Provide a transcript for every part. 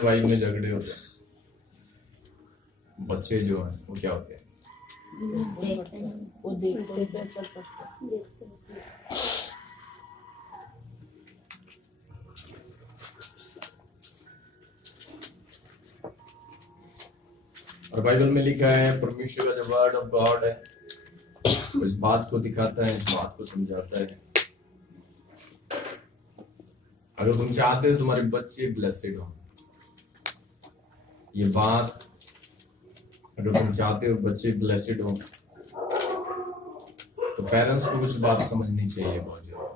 Husband wife में झगड़े होते हैं, बच्चे जो हैं वो क्या होते हैं? वो देखते हैं पैसा करते और बाइबल में लिखा है परमेश्वर का जो वर्ड ऑफ गॉड है वो इस बात को दिखाता है, इस बात को समझाता है। अगर तुम चाहते हो तुम्हारे बच्चे ब्लेसेड हो, ये बात, अगर तुम चाहते हो बच्चे ब्लेसेड हो तो पेरेंट्स को कुछ बात समझनी चाहिए बहुत ज्यादा।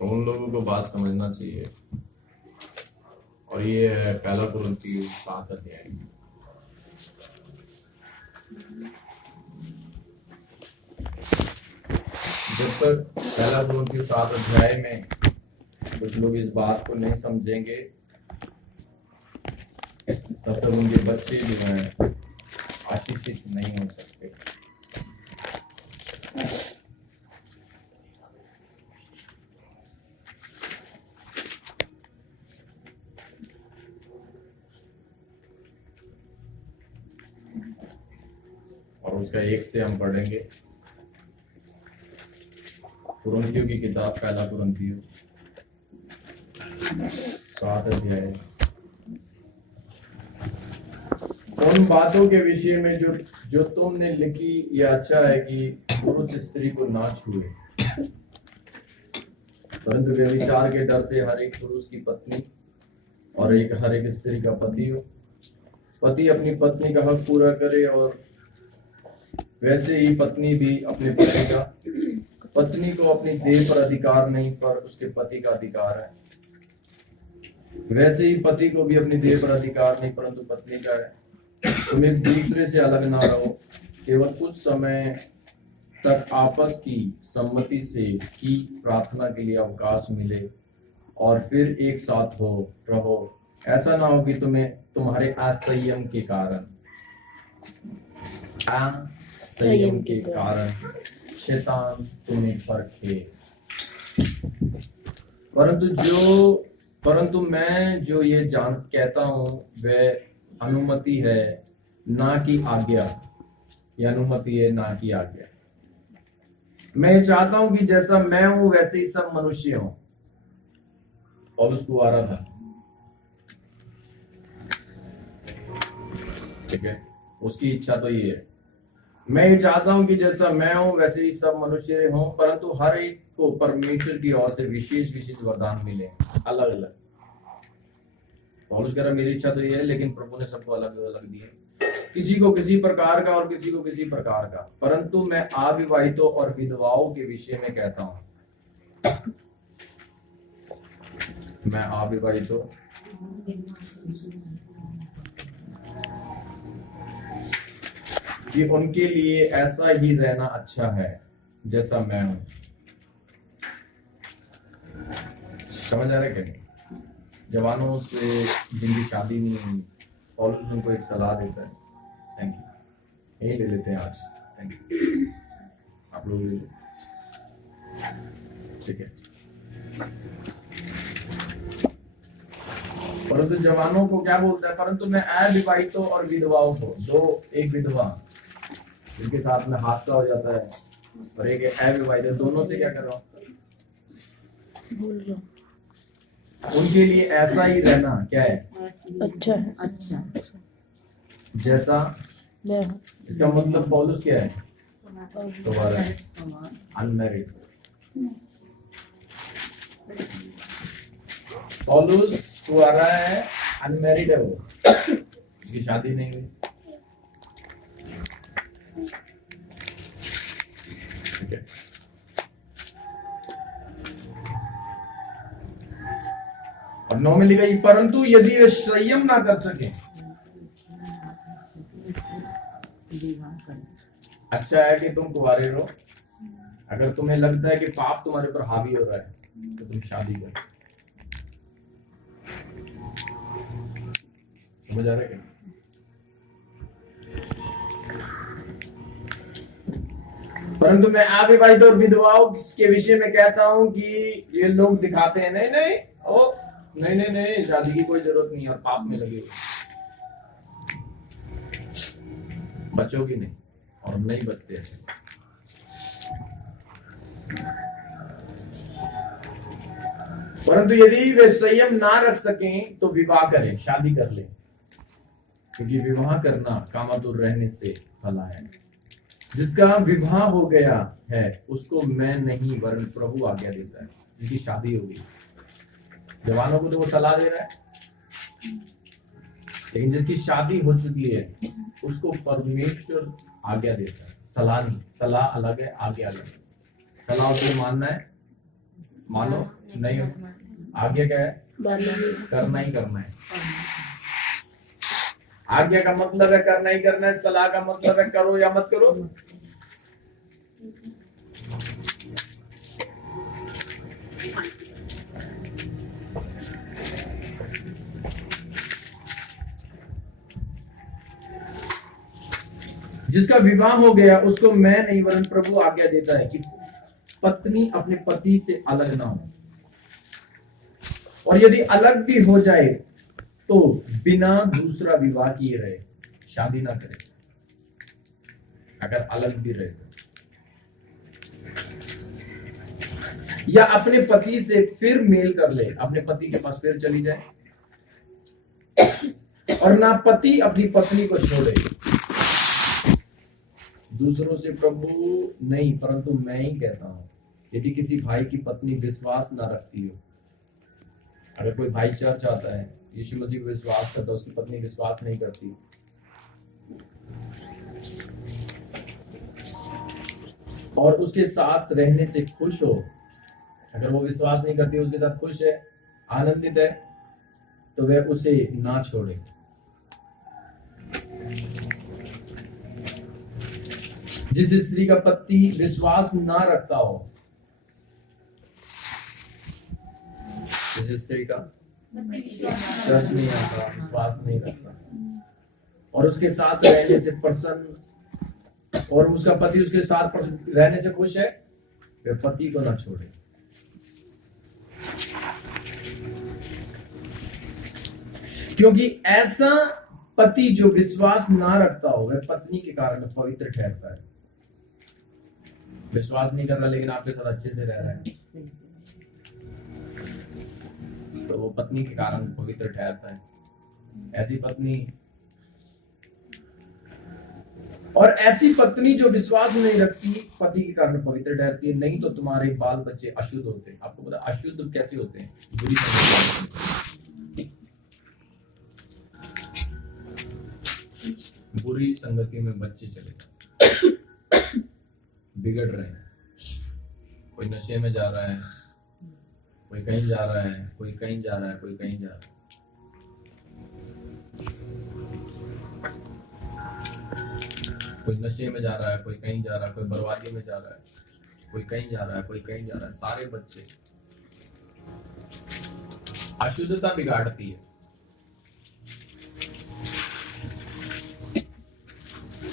तो उन लोगों को बात समझना चाहिए, और ये है पहला कुरिन्थियों 7 अध्याय। जब तक पहला कुरिन्थियों 7 अध्याय में कुछ लोग इस बात को नहीं समझेंगे तब तक उनके बच्चे जो हैं आशीषित नहीं हो सकते। और उसका 1 से हम पढ़ेंगे कुरिन्थियों की किताब, पहला कुरिन्थियों 7 अध्याय। उन बातों के विषय में जो तुमने लिखी, यह अच्छा है कि पुरुष स्त्री को ना छुए, परंतु व्यभिचार के डर से हर एक पुरुष की पत्नी और हर एक स्त्री का पति हो। पति अपनी पत्नी का हक पूरा करे, और वैसे ही पत्नी भी अपने पति का। पत्नी को अपनी देह पर अधिकार नहीं, पर उसके पति का अधिकार है। वैसे ही पति को भी अपनी देह पर अधिकार नहीं, परंतु पत्नी का है। तुम एक दूसरे से अलग ना रहो, केवल कुछ समय तक आपस की सम्मति से की प्रार्थना के लिए अवकाश मिले, और फिर एक साथ रहो। ऐसा ना हो कि तुम्हारे असंयम के कारण शैतान तुम्हें परखे। परंतु मैं जो ये कहता हूँ वह अनुमति है ना कि आज्ञा। यह अनुमति है ना कि आज्ञा। मैं चाहता हूं कि जैसा मैं हूं वैसे ही सब मनुष्य हों। और उसको आ रहा था, ठीक है, उसकी इच्छा तो ये है। मैं ये चाहता हूं कि जैसा मैं हूं वैसे ही सब मनुष्य हों, परंतु हर एक को परमेश्वर की ओर से विशेष विशेष वरदान मिले, अलग अलग। पौलुस कह रहा मेरी इच्छा तो ये है, लेकिन प्रभु ने सबको अलग अलग दिए, किसी को किसी प्रकार का और किसी को किसी प्रकार का। परंतु मैं अविवाहितों और विधवाओं के विषय में कहता हूं, मैं अविवाहितों कि उनके लिए ऐसा ही रहना अच्छा है जैसा मैं हूं। समझ आ रहा है क्या नहीं? जवानों से जिनकी शादी नहीं हुई, पौलुस उनको एक सलाह देता है। थैंक यू, यही ले लेते हैं आज। थैंक यू, आप लोग ले लो, ठीक है। परंतु जवानों को क्या बोलता है? परंतु मैं अविवाहितों और विधवाओं को, एक विधवा जिनके साथ में हादसा हो जाता है और एक अविवाहित, दोनों से क्या कर रहा हूँ, उनके लिए ऐसा ही रहना क्या है? अच्छा है, अच्छा जैसा मैं। इसका मतलब पौलुस क्या है? दोबारा अनमैरिड। पौलुस कुंवारा है, अनमैरिड है, वो उसकी शादी नहीं हुई, ठीक है। और 9 में लिखा, परंतु यदि वे संयम ना कर सके, अच्छा है कि तुम कुंवारे रहो। अगर तुम्हें लगता है कि पाप तुम्हारे ऊपर हावी हो रहा है तो तुम शादी करो। समझ आ रहा है क्या? परंतु मैं अविवाहित और विधवाओं के विषय में कहता हूं कि ये लोग दिखाते हैं नहीं नहीं ओ नहीं नहीं नहीं शादी की कोई जरूरत नहीं है और पाप में लगे हुए बचोगी नहीं और नहीं बचते ऐसे। परंतु यदि वे संयम ना रख सकें तो विवाह करें, शादी कर लें, क्योंकि विवाह करना कामातुर रहने से भला है। जिसका विवाह हो गया है उसको मैं नहीं वरन प्रभु आज्ञा देता है। जिसकी शादी होगी, जवानों को तो वो सलाह दे रहा है, लेकिन जिसकी शादी हो चुकी है उसको परमेश्वर आज्ञा देता है। सलाह नहीं, सलाह अलग है, आज्ञा अलग है। सलाह को मानना है, मानो नहीं हो। आज्ञा क्या है? करना ही करना है। आज्ञा का मतलब है करना ही करना है, सलाह का मतलब है करो या मत करो। जिसका विवाह हो गया उसको मैं नहीं वरन प्रभु आज्ञा देता है कि पत्नी अपने पति से अलग ना हो, और यदि अलग भी हो जाए तो बिना दूसरा विवाह किए रहे, शादी ना करे। अगर अलग भी रहे तो, या अपने पति से फिर मेल कर ले, अपने पति के पास फिर चली जाए। और ना पति अपनी पत्नी को छोड़े। दूसरों से प्रभु नहीं परंतु मैं ही कहता हूं, यदि किसी भाई की पत्नी विश्वास ना रखती हो, अगर कोई भाई चर्च आता है, यीशु मसीह को विश्वास करता है, उसकी पत्नी विश्वास नहीं करती, और उसके साथ रहने से खुश हो, अगर वो विश्वास नहीं करती, उसके साथ खुश है, आनंदित है, तो वह उसे ना छोड़े। जिस स्त्री का पति विश्वास ना रखता हो, जिस स्त्री का चर्च नहीं आता, विश्वास नहीं रखता, और उसके साथ रहने से प्रसन्न, और उसका पति उसके साथ रहने से खुश है, वह पति को ना छोड़े। क्योंकि ऐसा पति जो विश्वास ना रखता हो वह पत्नी के कारण पवित्र ठहरता है। विश्वास नहीं कर रहा लेकिन आपके साथ अच्छे से रह रहा है, तो वो पत्नी के कारण पवित्र ठहरता है। ऐसी पत्नी, और ऐसी पत्नी जो विश्वास नहीं रखती पति के कारण पवित्र ठहरती है। नहीं तो तुम्हारे बाल बच्चे अशुद्ध होते हैं। आपको पता अशुद्ध कैसे होते हैं? बुरी बुरी संगति में बच्चे चले बिगड़ रहे हैं। कोई नशे में जा रहा है, कोई कहीं जा रहा है, कोई कहीं जा रहा है, कोई कहीं जा रहा है। कोई नशे में जा रहा है, कोई कहीं जा रहा है, कोई बर्बादी में जा रहा है, कोई कहीं जा रहा है, कोई कहीं जा रहा है। सारे बच्चे, अशुद्धता बिगाड़ती है।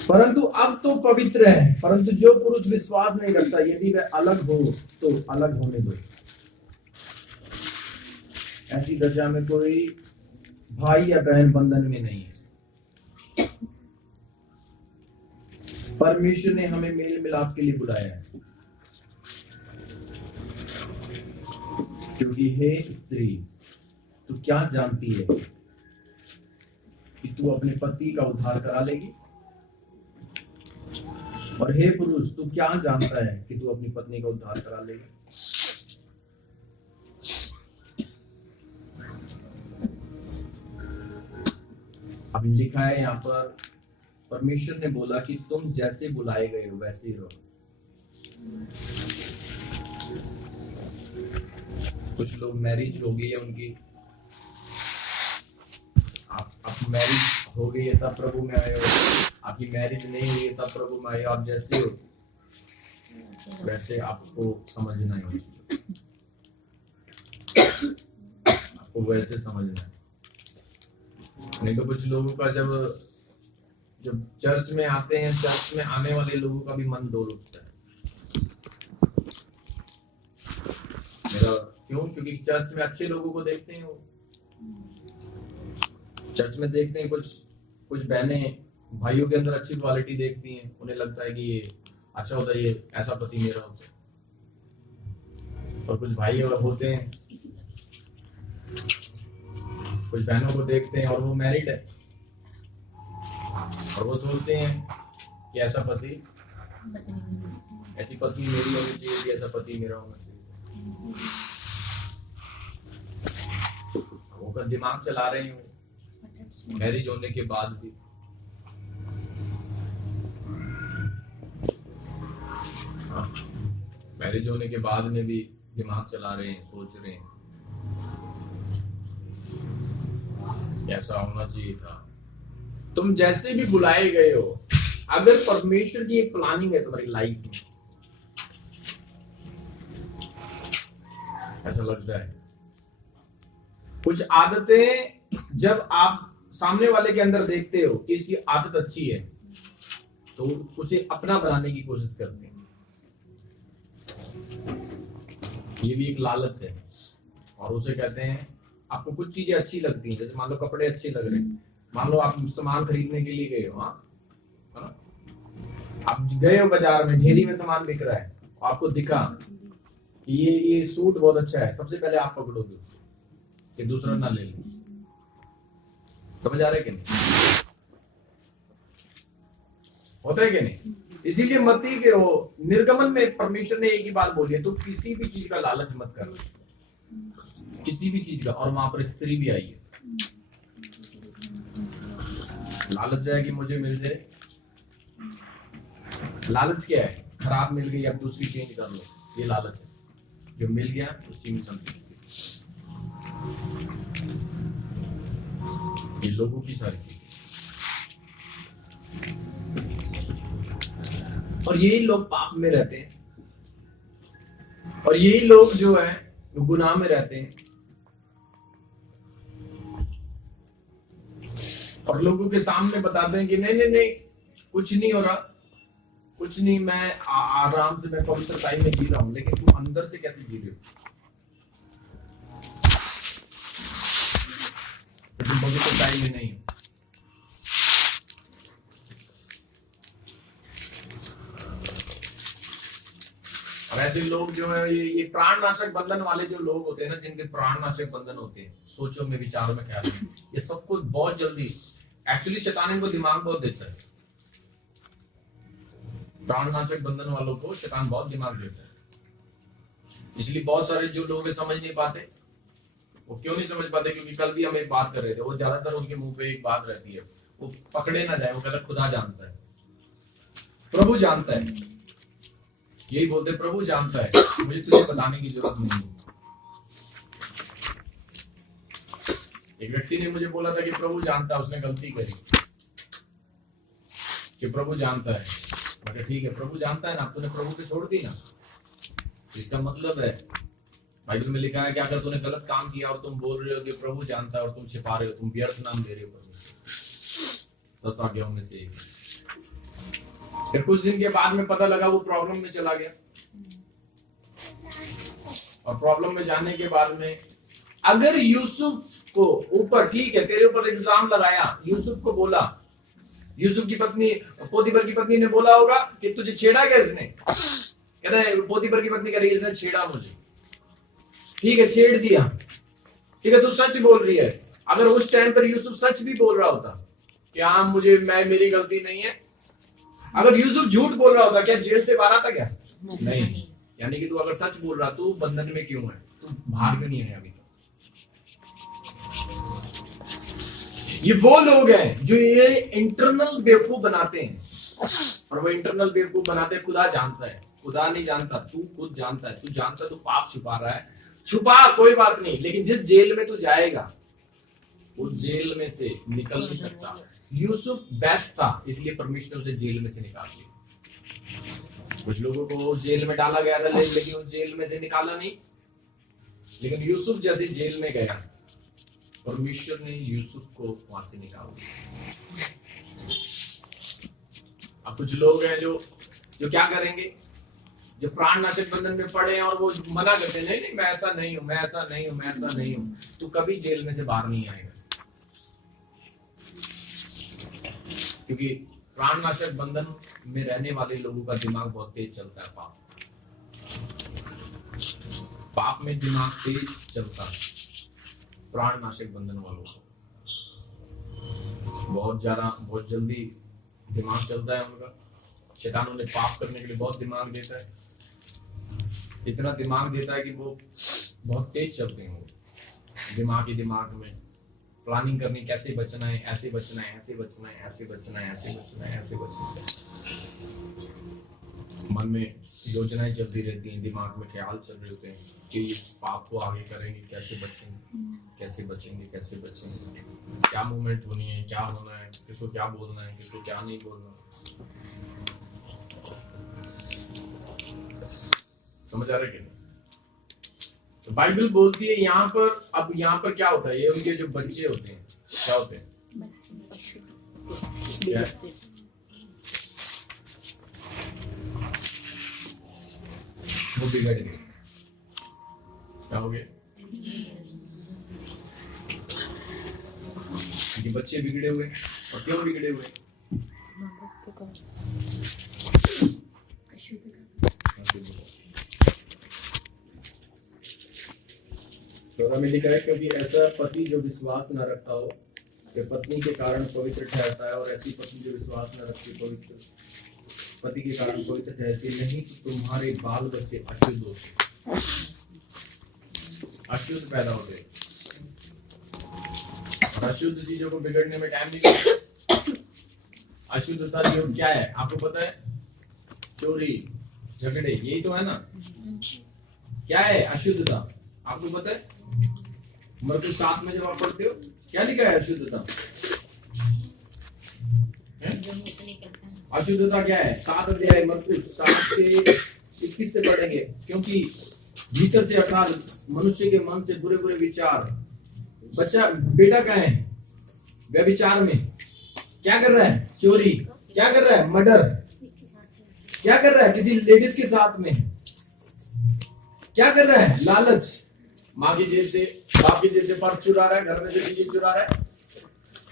परंतु अब तो पवित्र है। परंतु जो पुरुष विश्वास नहीं करता, यदि वह अलग हो तो अलग होने दो। ऐसी दशा में कोई भाई या बहन बंधन में नहीं है। परमेश्वर ने हमें मेल मिलाप के लिए बुलाया है, क्योंकि हे स्त्री, तू क्या जानती है कि तू अपने पति का उद्धार करा लेगी, और हे पुरुष, तू क्या जानता है कि तू अपनी पत्नी का उद्धार करा लेगा। अब लिखा है यहाँ पर, परमेश्वर ने बोला कि तुम जैसे बुलाए गए हो वैसे ही रहो। कुछ लोग मैरिज हो गई है उनकी, आप मैरिज हो गई है तब प्रभु में आए हो, आपकी मैरिज नहीं हुई है तब प्रभु में आए हो। आप जैसे हो वैसे आपको समझना है, आपको वैसे समझना है। नहीं तो कुछ लोगों का जब चर्च में आते हैं, चर्च में आने वाले लोगों का भी मन डोल उठता है। क्यों? क्योंकि चर्च में अच्छे लोगों को देखते हैं, वो चर्च में देखते हैं कुछ कुछ बहनें भाइयों के अंदर अच्छी क्वालिटी देखती हैं, उन्हें लगता है कि ये अच्छा होता है, ये ऐसा पति मेरा होता है। और कुछ भाई होते हैं, कुछ बहनों को देखते हैं और वो मैरिड है और वो सोचते हैं कि ऐसा पति, ऐसी पत्नी मेरी होनी चाहिए कि ऐसा पति मेरा होना चाहिए। वो कर दिमाग चला रहे हैं मैरिज होने के बाद भी। मैरिज होने के बाद में भी दिमाग चला रहे हैं, सोच रहे हैं कैसा होना चाहिए था। तुम जैसे भी बुलाए गए हो, अगर परमेश्वर की एक प्लानिंग है तुम्हारी लाइफ में, ऐसा लगता है कुछ आदतें जब आप सामने वाले के अंदर देखते हो कि इसकी आदत अच्छी है, तो उसे अपना बनाने की कोशिश करते हैं। ये भी एक लालच है। और उसे कहते हैं, आपको कुछ चीजें अच्छी लगती हैं, जैसे मान लो कपड़े अच्छे लग रहे हैं, मान लो आप सामान खरीदने के लिए गए हो, हाँ, है ना? आप गए हो बाजार में, ढेरी में सामान बिक रहा है, आपको दिखा कि ये सूट बहुत अच्छा है, सबसे पहले आप पकड़ोगे कि दूसरा ना ले लो। समझ आ रहा है कि नहीं? होता है कि नहीं? इसीलिए मत्ती के हो निर्गमन में परमेश्वर ने एक ही बात बोली है, तो किसी भी चीज का लालच मत करो, किसी भी चीज का। और वहां पर स्त्री भी आई है। लालच है कि मुझे मिल जाए। लालच क्या है? खराब मिल गई, अब दूसरी चेंज कर लो, ये लालच है। जो मिल गया उसी में संतुष्टि। ये लोगों की सारी चीज। और यही लोग पाप में रहते हैं, और यही लोग जो है वो गुनाह में रहते हैं, और लोगों के सामने बताते हैं कि नहीं नहीं नहीं, कुछ नहीं हो रहा, कुछ नहीं, मैं आराम से, मैं पवित्र टाइम में जी रहा हूं। लेकिन तुम अंदर से कैसे जी रहे हो? तुम पवित्र टाइम में नहीं हो। और ऐसे लोग जो है, ये प्राणनाशक बंधन वाले जो लोग होते हैं ना, जिनके प्राणनाशक बंधन होते हैं, सोचों में, विचारों में, ख्याल में, ये सब कुछ बहुत जल्दी, एक्चुअली शैतान इनको दिमाग बहुत देता है। प्राणनाशक बंधन वालों को शैतान बहुत दिमाग देता है। इसलिए बहुत सारे जो लोग समझ नहीं पाते। वो क्यों नहीं समझ पाते? क्योंकि कल भी हम एक बात कर रहे थे, वो ज्यादातर उनके मुंह पे एक बात रहती है, वो पकड़े ना जाए। वो कहता खुदा जानता है, प्रभु जानता है, यही बोलते, प्रभु जानता है, मुझे तुझे बताने की जरूरत नहीं। एक व्यक्ति ने मुझे बोला था कि प्रभु जानता है, उसने गलती करी कि प्रभु जानता है। मैं कहा ठीक है, प्रभु जानता है ना, तूने प्रभु पे छोड़ दी ना। इसका मतलब है, बाइबल में लिखा है कि अगर तूने गलत काम किया और तुम बोल रहे हो कि प्रभु जानता है और तुम छिपा रहे हो, तुम व्यर्थ नाम दे रहे हो प्रभु। 10 आज्ञाओं में से एक। फिर कुछ दिन के बाद में पता लगा वो प्रॉब्लम में चला गया, और प्रॉब्लम में जाने के बाद में अगर यूसुफ को ऊपर, ठीक है तेरे ऊपर इल्जाम लगाया, यूसुफ को बोला, यूसुफ की पत्नी, पोतीफर की पत्नी ने बोला होगा कि तुझे छेड़ा क्या इसने? कह रहे पोतीफर की पत्नी कह रही है इसने छेड़ा मुझे। ठीक है, छेड़ दिया, ठीक है, तू सच बोल रही है। अगर उस टाइम पर यूसुफ सच भी बोल रहा होता कि हाँ मुझे, मेरी गलती नहीं है, अगर यूसुफ झूठ बोल रहा होता, क्या जेल से बाहर आता? क्या नहीं। यानी कि तू अगर सच बोल रहा, तू बंधन में क्यों है, तू बाहर क्यों नहीं है अभी तक? ये वो लोग हैं जो ये इंटरनल बेवकूफ बनाते हैं, और वो इंटरनल बेवकूफ बनाते हैं। खुदा जानता है, खुदा नहीं जानता, तू खुद जानता है। तू जानता है तू पाप छुपा रहा है, छुपा, कोई बात नहीं, लेकिन जिस जेल में तू जाएगा उस जेल में से निकल नहीं सकता। यूसुफ बेस्ट था, इसलिए परमेश्वर उसे जेल में से निकाल दिया। कुछ लोगों को जेल में डाला गया था, लेकिन उस जेल में से निकाला नहीं। लेकिन यूसुफ जैसे जेल में गया, परमेश्वर ने यूसुफ को वहां से निकाल दिया। अब कुछ लोग हैं जो क्या करेंगे, जो प्राण नाशक बंधन में पड़े हैं और वो मना करते हैं, नहीं नहीं मैं ऐसा नहीं हूं, मैं ऐसा नहीं हूं, मैं ऐसा नहीं हूं, तो कभी जेल में से बाहर नहीं आएगा। क्योंकि प्राण नाशक बंधन में रहने वाले लोगों का दिमाग बहुत तेज चलता है। पाप में दिमाग तेज चलता है। प्राण नाशक बंधन वालों को बहुत जल्दी दिमाग चलता है उनका। शैतान उन्हें पाप करने के लिए बहुत दिमाग देता है, इतना दिमाग देता है कि वो बहुत तेज चलते हैं। वो दिमाग में प्लानिंग करनी, कैसे बचना है, ऐसे बचना है, ऐसे बचना है, ऐसे बचना है, ऐसे बचना है, ऐसे बचना है। मन में योजनाएं चलती रहती हैं, दिमाग में ख्याल चल रहे होते हैं कि ये पाप को आगे करेंगे, कैसे बचेंगे, कैसे बचेंगे, कैसे बचेंगे, क्या मूवमेंट होनी है, क्या होना है, किसको क्या बोलना है, किसको क्या नहीं बोलना। समझ आ रहा है कि? तो बाइबल बोलती है यहाँ पर, अब यहाँ पर क्या होता है, ये उनके जो बच्चे होते हैं क्या होते हैं, क्या? वो बिगड़ गए। क्या हो गया? ये बच्चे बिगड़े हुए, और क्यों बिगड़े हुए? तो हमें लिखा है, क्योंकि ऐसा पति जो विश्वास न रखता हो कि पत्नी के कारण पवित्र ठहरता है, और ऐसी पत्नी जो विश्वास न रखती पवित्र पति के कारण पवित्र ठहरती नहीं, तो तुम्हारे बाल बच्चे अशुद्ध होते, अशुद्ध पैदा होते। और अशुद्ध चीजों को बिगड़ने में टाइम नहीं लगता। अशुद्धता जो क्या है आपको पता है? चोरी, झगड़े, यही तो है ना। क्या है अशुद्धता आपको पता है? मरकुस 7 में जब आप पढ़ते हो क्या लिखा है अशुद्धता? अशुद्धता क्या है? 7 अध्याय मरकुस 7 से 21 से पढ़ेंगे। क्योंकि भीतर से अर्थात मनुष्य के मन से बुरे बुरे विचार, बेटा कहाँ है? व्यभिचार में क्या कर रहा है? चोरी। क्या कर रहा है? मर्डर। क्या कर रहा है? किसी लेडीज के साथ में क्या कर रहा है? लालच। माँ की जेब से, बाप की जेब से पर्स चुरा रहा है, घर में से चीजें चुरा रहा है,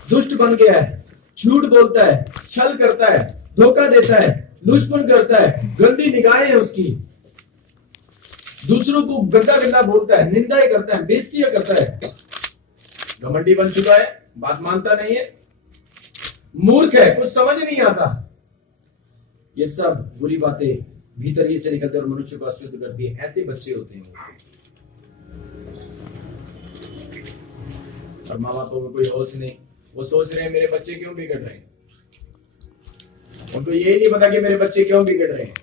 दुष्ट बन गया है, झूठ बोलता है, छल करता है, धोखा देता है, लुचपन करता है, गंदी निगाहें है उसकी, दूसरों को गंदा गंदा बोलता है, निंदाएं करता है, बेइज्जतियां करता है, घमंडी बन चुका है, बात मानता नहीं है, मूर्ख है, कुछ समझ नहीं आता। ये सब बुरी बातें भीतर ही से निकलते और मनुष्य को अशुद्ध करती है। ऐसे बच्चे होते हैं। और माँ बापों को कोई होश नहीं, वो सोच रहे हैं मेरे बच्चे क्यों बिगड़ रहे हैं। उनको ये नहीं पता कि मेरे बच्चे क्यों बिगड़ रहे हैं।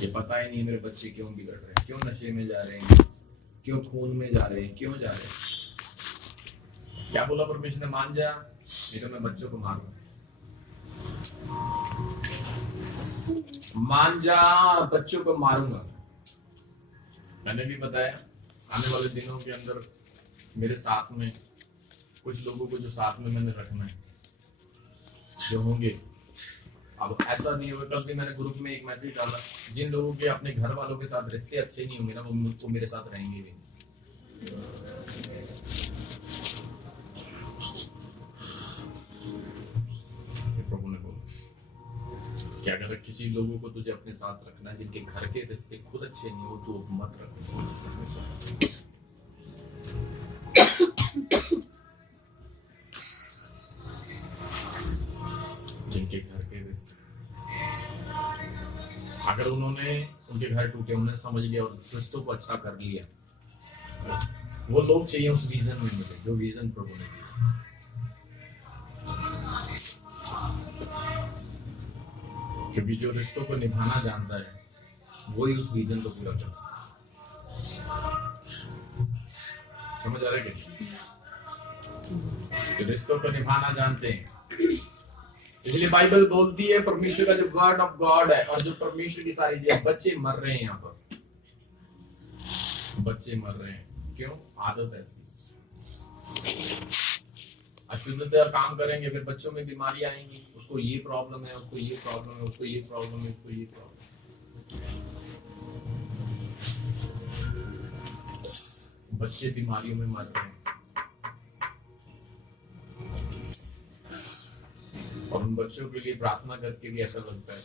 ये पता ही नहीं मेरे बच्चे क्यों बिगड़ रहे हैं, क्यों नशे में जा रहे हैं, क्यों खून में जा रहे हैं, क्यों जा रहे हैं। क्या बोला परमेश्वर ने? मान जा, नहीं तो मैं बच्चों को मारूंगा। मान जा, बच्चों को मारूंगा। मैंने भी बताया आने वाले दिनों के अंदर मेरे साथ में कुछ लोगों को जो साथ में मैंने रखना है, जो होंगे। अब ऐसा नहीं होगा, कल भी मैंने ग्रुप में एक मैसेज डाला, जिन लोगों के अपने घर वालों के साथ रिश्ते अच्छे नहीं होंगे ना, वो मेरे साथ रहेंगे भी। प्रभु ने बोला क्या अगर किसी लोगों को तुझे अपने साथ रखना है जिनके घर के रिश्ते खुद अच्छे नहीं हो, तो मत रख। जिनके घर के रिश्ते, अगर उन्होंने उनके घर टूटे, उन्होंने समझ लिया और रिश्तों को अच्छा कर लिया, वो लोग चाहिए उस विजन में मिले जो विजन प्रभु ने दिया। क्योंकि जो रिश्तों को निभाना जानता है वो ही उस विजन को पूरा कर सकता है। समझ आ रहा है कि? जो रिश्तों को निभाना जानते हैं, इसलिए बाइबल बोलती है परमेश्वर का जो वर्ड ऑफ गॉड है और जो परमेश्वर की सारी चीजें, बच्चे मर रहे हैं। यहाँ पर बच्चे मर रहे हैं, क्यों? आदत ऐसी, अशुद्धता काम करेंगे, फिर बच्चों में बीमारियां आएंगी। उसको ये प्रॉब्लम है, उसको ये प्रॉब्लम है, उसको ये प्रॉब्लम है, उसको ये प्रॉब्लम। बच्चे बीमारियों में मर रहे हैं और उन बच्चों के लिए प्रार्थना करके भी ऐसा लगता है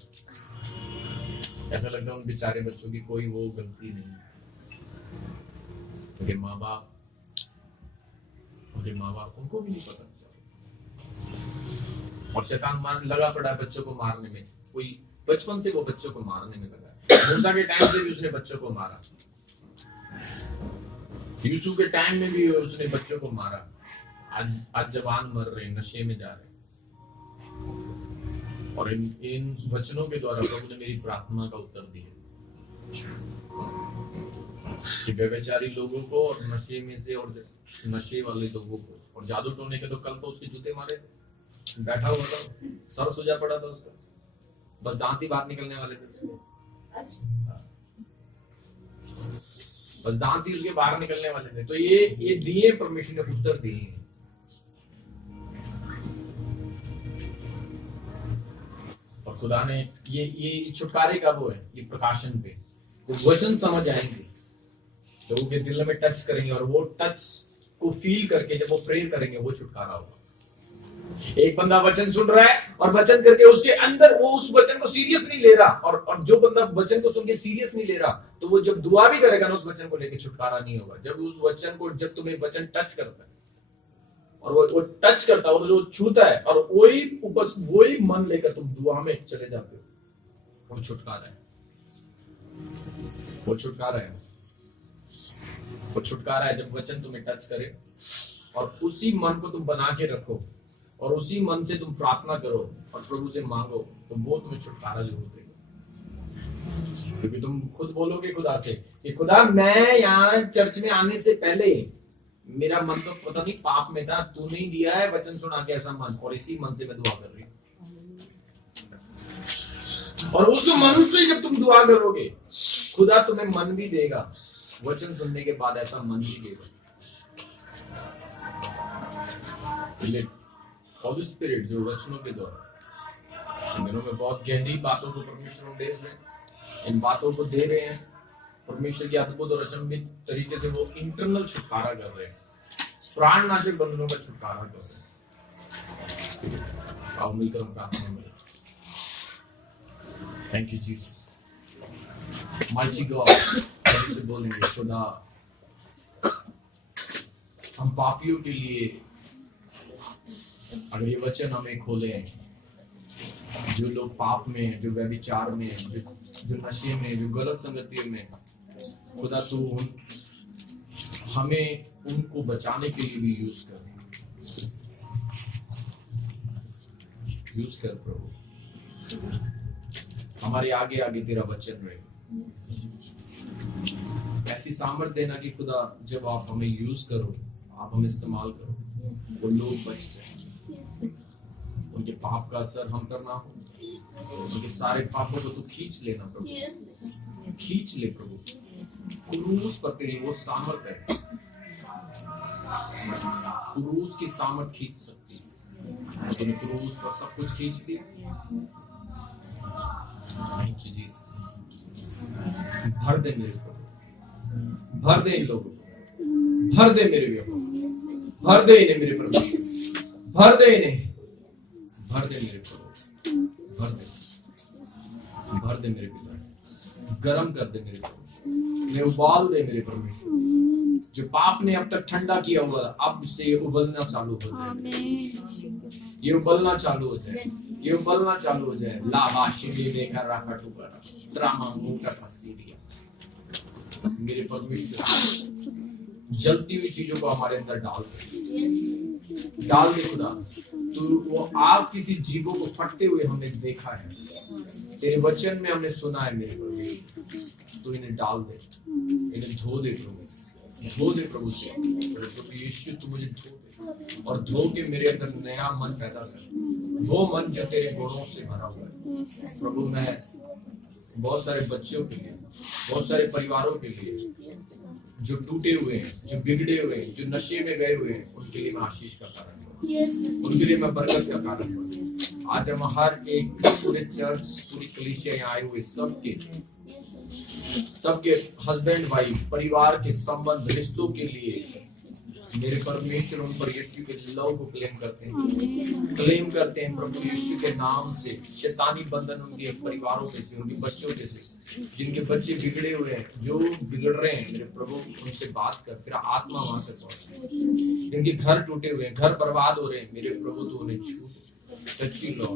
उन बेचारे बच्चों की कोई वो गलती नहीं है। उनके माँ बाप उनको भी नहीं पता, और शैतान लगा पड़ा है बच्चों को मारने में। कोई बचपन से वो बच्चों को मारने में लगा है। मूसा के टाइम से भी उसने बच्चों को मारा, यूसुफ के टाइम में भी उसने बच्चों को मारा। आज जवान मर रहे, नशे में जा रहे, और इन वचनों के द्वारा प्रभु ने मेरी प्रार्थना का उत्तर दिया कि व्यभिचारी लोगों को और नशे में से और नशे वाले लोगों को, और जादू टोने के तो कल तो उसके जूते मारे, बैठा हुआ था, सर सूजा पड़ा था उसका, बस दांत ही बाहर निकलने वाले थे उसके, बस दांत ही उसके बाहर निकलने वाले थे। तो ये दिए परमेश्वर ने उत्तर दिए हैं। और खुदा ने ये छुटकारे का वो है, ये प्रकाशन पे वो वचन समझ आएंगे, तो उनके दिल में टच करेंगे, और वो टच को फील करके जब वो प्रेयर करेंगे वो छुटकारा होगा। एक बंदा वचन सुन रहा है और वचन करके उसके अंदर वो उस वचन को सीरियस नहीं ले रहा, और जो बंदा वचन को सुन के सीरियस नहीं ले रहा, तो वो जब दुआ भी करेगा ना उस वचन को लेके छुटकारा नहीं होगा। जब उस वचन को, जब तुम्हें वचन टच करता है और वो टच करता है और जो छूता है, और वही मन लेकर तुम दुआ में चले जाते हो, वो छुटकारा है। वो छुटकारा है, वो छुटकारा है जब वचन तुम्हें टच करे और उसी मन को तुम बना के रखो और उसी मन से तुम प्रार्थना करो और प्रभु से मांगो, तो वो तुम्हें छुटकारा जरूर देगा। क्योंकि तुम खुद बोलोगे खुदा से कि खुदा, मैं यहाँ चर्च में आने से पहले मेरा मन तो पता नहीं पाप में था, तूने ही दिया है वचन सुना के ऐसा मन, और इसी मन से मैं दुआ कर रही हूँ। और उस मन से जब तुम दुआ करोगे, खुदा तुम्हें मन भी देगा, वचन सुनने के बाद ऐसा मन ही देगा। होली स्पिरिट जो वचनों के द्वारा इन दिनों में बहुत गहरी बातों को परमेश्वर दे रहे हैं, इन बातों को दे रहे हैं परमेश्वर की अद्भुत और अचंभित तरीके से। वो इंटरनल छुटकारा कर रहे हैं, प्राण नाशक बंधनों का छुटकारा कर रहे हैं। आओ मिलकर हम प्रार्थना में। Thank you Jesus. Mighty God, से बोलेंगे खुदा, हम पापियों के लिए अगर ये वचन हमें खोले, जो लोग पाप में, जो व्यभिचार में, जो नशे में, जो गलत संगतियों में, खुदा तू हमें उनको बचाने के लिए भी यूज कर प्रभु। हमारे आगे आगे तेरा वचन रहे, ऐसी सामर्थ देना कि खुदा जब आप हमें यूज करो, आप हमें इस्तेमाल करो, वो लोग बच जाए, उनके पाप का असर हम पर ना हो, उनके सारे पापों को तू खींच लेना प्रभु, खींच ले प्रभु। क्रूस पर तेरी वो सामर्थ है, क्रूस की सामर्थ खींच सकती है। तूने क्रूस पर सब कुछ खींच दिया। Thank you Jesus. भर दे मेरे प्रभु, भर दे इन लोगों को, भर दे मेरे प्रभु, भर दे इन्हें मेरे प्रभु, भर दे इन्हें, भर दे मेरे प्रभु, भर दे मेरे पिता, गरम कर दे मेरे प्रभु, मैं उबाल दे मेरे परमेश्वर। जो पाप ने अब तक ठंडा किया हुआ, अब से ये उबलना चालू हो जाए, ये उबलना चालू हो जाए, ये उबलना चालू हो जाए। लाभा शिवी लेकर रखा टुकड़ा ड्रामा मुंह का फंसी दिया मेरे परमेश्वर। जलती हुई चीजों को हमारे अंदर डाल दे खुदा। तू वो आग किसी जीवों को फटते हुए हमने देखा है, तेरे वचन में हमने सुना है मेरे परमेश्वर। तू इन्हें डाल दे, इन्हें धो दे प्रभु, धो दे प्रभु से। प्रभु यीशु तू मुझे धो दे और धो के मेरे अंदर नया मन पैदा कर, वो मन जो तेरे गुणों से भरा हुआ है प्रभु। मैं बहुत सारे बच्चों के लिए, बहुत सारे परिवारों के लिए जो टूटे हुए हैं, जो बिगड़े हुए हैं, जो नशे में गए हुए हैं, उनके लिए मैं आशीष का कारण हूँ, उनके लिए मैं बरकत का कारण हूँ। आज हम हर एक पूरे चर्च, पूरी कलीसिया यहाँ आए हुए सबके हस्बैंड वाइफ, परिवार के संबंध, रिश्तों के लिए मेरे परमेश्वर उन पर यीशु के लव को क्लेम करते हैं प्रभु यीशु के नाम से। शैतानी बंधन उनके परिवारों में से, उनके बच्चों में से, जिनके बच्चे बिगड़े हुए हैं, जो बिगड़ रहे हैं, मेरे प्रभु उनसे बात कर, तेरा आत्मा वहां से पहुंचे। जिनके घर टूटे हुए हैं, घर बर्बाद हो रहे हैं, मेरे प्रभु तो उन्हें छू, टची लो।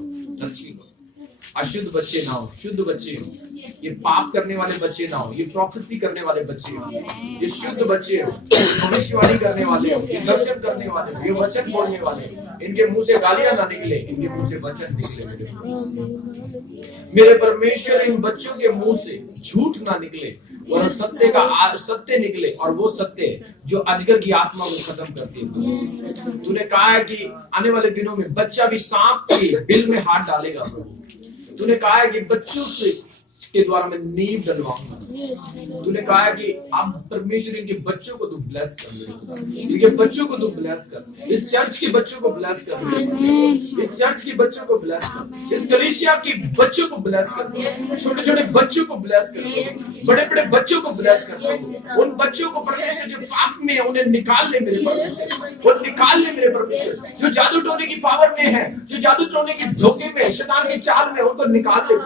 अशुद्ध बच्चे ना हो, शुद्ध बच्चे हो, ये पाप करने वाले बच्चे ना हो, ये प्रोफेसी करने वाले बच्चे हो, ये शुद्ध बच्चे हो, भविष्यवाणी करने वाले हो, ये दर्शन करने वाले हो, ये वचन बोलने वाले हो। इनके मुंह से गालियां ना निकले, इनके मुंह से वचन निकले। मेरे परमेश्वर इन बच्चों के मुंह से झूठ ना निकले और सत्य निकले, और वो सत्य जो अजगर की आत्मा को खत्म करती है। तूने कहा है कि आने वाले दिनों में बच्चा भी सांप के बिल में हाथ डालेगा प्रभु। तूने कहा है कि बच्चों के द्वारा मैं नींव डलवाऊंगा। तूने कहा है कि आप परमेश्वर इनके बच्चों को तू ब्लेस कर, इनके बच्चों को तू ब्लेस कर, इस चर्च के बच्चों को ब्लेस कर, इस चर्च के बच्चों को ब्लेस कर, इस कलीसिया के बच्चों को ब्लेस कर, छोटे छोटे बच्चों को ब्लेस कर, बड़े बड़े बच्चों को ब्लेस कर। उन बच्चों को परमेश्वर जो पाप में है उन्हें निकाल ले मेरे परमेश्वर, वो निकाल ले मेरे परमेश्वर। जो जादू टोने की पावर में है, जो जादू टोने की धोखे में, शैतान के चाल में, उनको निकाल ले।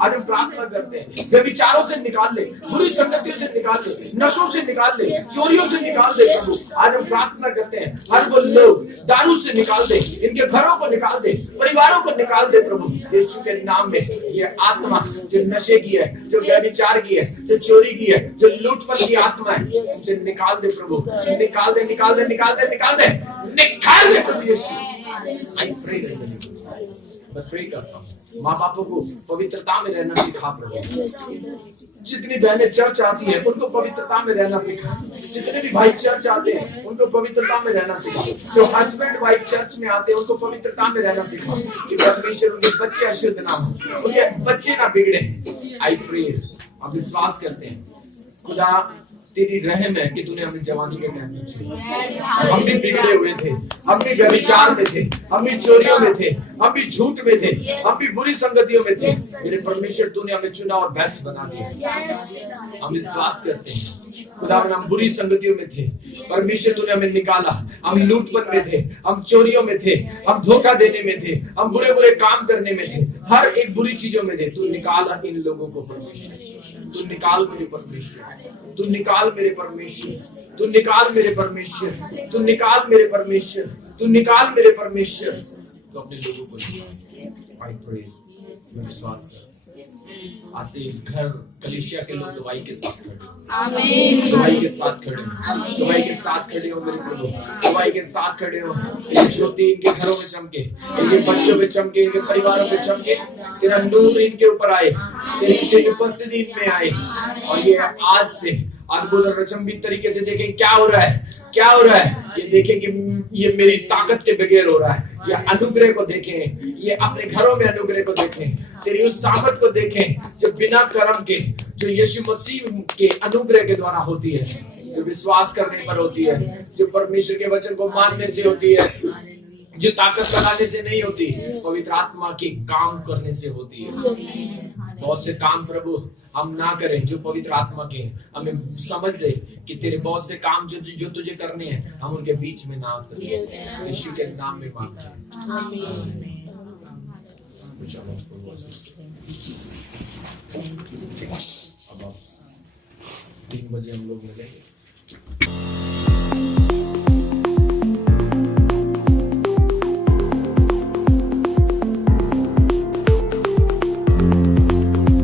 आज हम प्रार्थना करते हैं, व्यभिचारों से निकाल ले, बुरी संगतियों से निकाल ले, नशों से निकाल ले, चोरियों से निकाल दे प्रभु। आज हम प्रार्थना करते हैं, हर वो लोग दारू से निकाल दे, इनके घरों को निकाल दे, परिवारों को निकाल दे प्रभु यीशु के नाम में। ये आत्मा जो नशे की है, जो व्यभिचार की है, जो चोरी की है, जो लूटपाट की आत्मा है, उसे निकाल दे प्रभु, निकाल दे, निकाल दे, निकाल दे, निकाल दे, निकाल दे प्रभु यीशु। I pray मैं प्रे करता हूँ, माँ बापों को पवित्रता में रहना सिखा प्रभु। जितनी बहनें चर्च आती हैं उनको पवित्रता में रहना सिखा, जितने भी भाई चर्च आते हैं उनको पवित्रता में रहना सिखा, जो हस्बैंड वाइफ चर्च में आते हैं उनको पवित्रता में रहना सिखा, कि परमेश्वर उनके बच्चे अशुद्ध ना हो, उनके बच्चे ना बिगड़े। आई प्रे, हम विश्वास करते हैं खुदा तेरी रहम है कि तूने हमें जवानी के टाइम में छुआ। हम भी बिगड़े हुए थे, हम भी व्यभिचार में थे, हम भी चोरियों में थे, हम भी झूठ में थे, हम भी बुरी संगतियों में थे। मेरे परमेश्वर तूने हमें चुना और बेस्ट बना दिया। हम विश्वास करते हैं खुदा, हम बुरी संगतियों में थे, परमेश्वर तूने हमें निकाला। हम लूटपन में थे, हम चोरियों में थे, हम धोखा देने में थे, हम बुरे बुरे काम करने में थे, हर एक बुरी चीजों में थे। तू निकाला इन लोगों को परमेश्वर, तू निकाल मेरे परमेश्वर, तू निकाल मेरे परमेश्वर, तू निकाल मेरे परमेश्वर, तू निकाल मेरे परमेश्वर, तू निकाल मेरे परमेश्वर। तो अपने लोगों को आई प्रे, मैं विश्वास कर आज से घर कलीसिया के लोग दवाई के साथ खड़े, आमीन, दवाई के साथ खड़े, दवाई के साथ खड़े हो मेरे प्रभु, दवाई के साथ खड़े हो। ज्योति इनके घरों में चमके, इनके बच्चों में चमके, इनके परिवारों में चमके, तेरा नूर इनके ऊपर आए, तेरी उपस्थिति इनमें आए, और ये आज से अद्भुत और अचंभित तरीके से देखें क्या हो रहा है, क्या हो रहा है। ये देखें कि ये मेरी ताकत के बगैर हो रहा है। ये अनुग्रह को देखें, ये अपने घरों में अनुग्रह को देखें, तेरी उस सामर्थ को देखें जो बिना कर्म के, जो यीशु मसीह के अनुग्रह के द्वारा होती है, जो विश्वास करने पर होती है, जो परमेश्वर के वचन को मानने से होती है, जो ताकत लगाने से नहीं होती, पवित्र आत्मा के काम करने से होती है। बहुत से काम प्रभु हम ना करें जो पवित्र आत्मा के, हमें समझ ले कि तेरे बहुत से काम जो तुझे करने हैं, हम उनके बीच में ना आ सके। यीशु के नाम में मांगते हैं, आमीन। अब 3 बजे हम लोग मिलेंगे।